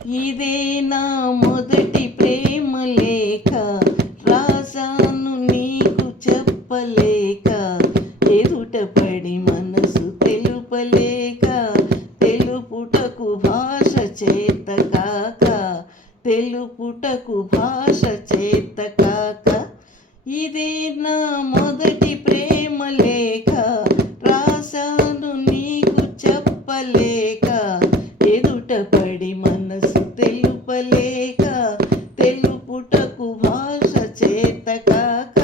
ఇదే నా మొదటి ప్రేమ లేఖ, రాసాను నీకు చెప్పలేక, ఎదుట పడి మనసు తెలుపలేక, తెలుపుటకు భాష చేత కాక, తెలుపుటకు భాష చేత కాక. ఇదే నా మొదటి ప్రేమ లేఖ, రాసాను నీకు చెప్పలేక, ఎదుట పడి మనసు తెలుపలేక, తెలుపుటకు భాష చేత కాక,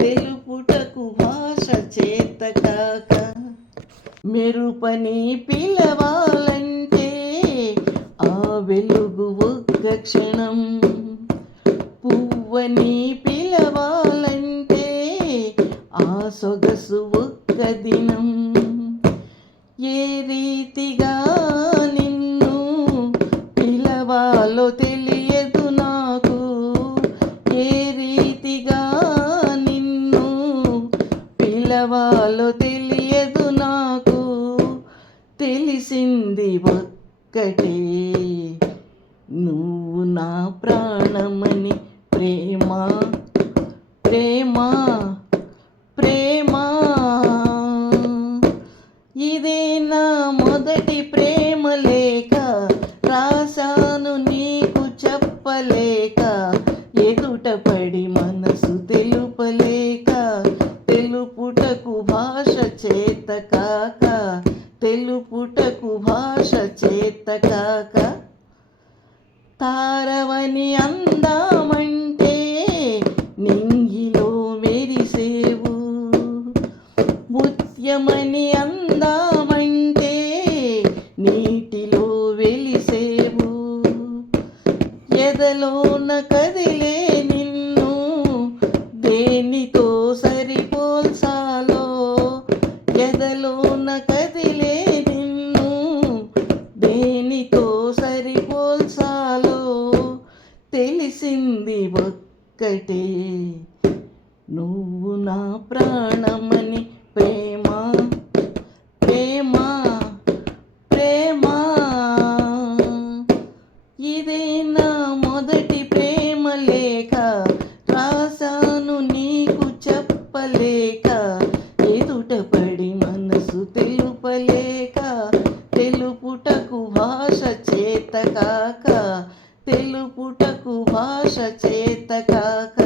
తెలుపుటకు భాష చేత కాక. మెరుపని పిలవాలంటే ఆ వెలుగు ఒక్క క్షణం, పువ్వని పిలవాలంటే ఆ సొగసు ఒక్క దినం. ఏ రీతిగా నిన్ను పిలవాలో తెలియదు నాకు, ఏ రీతిగా నిన్ను పిలవాలో తెలియదు నాకు. తెలిసింది ఒక్కటే, నువ్వు నా ప్రాణమని. ప్రేమ ప్రేమ ప్రేమ, ఇదే నా మొదటి ప్రేమ లేఖ, రాసాను నీకు చెప్పలేక, ఎదుట పడి మనసు తెలుపలేక, తెలుపుటకు భాష చేత కాక, తెలుపుటకు భాష చేత కాక. తారవని అందామంటే నింగిలో మెరిసేవు, ముత్యమని అందామంటే నీటిలో వెలిసేవు. ఎదలోన కదిలే నిన్ను దేనితో సరిపోల్చాలో, ఎదలోన కదిలే నిన్ను దేనితో సరిపోల్చాలో. తెలిసింది ఒక్కటే, నువ్వు నా ప్రాణమని. ప్రేమ ప్రేమ ప్రేమ, ఇదే నా మొదటి ప్రేమ లేఖ, రాసాను నీకు చెప్పలేక, ఎదుట పడి మనసు తెలుపలేక, తెలుపుటకు భాష చేత కాక, తెలుపుటకు భాష చేత కాక.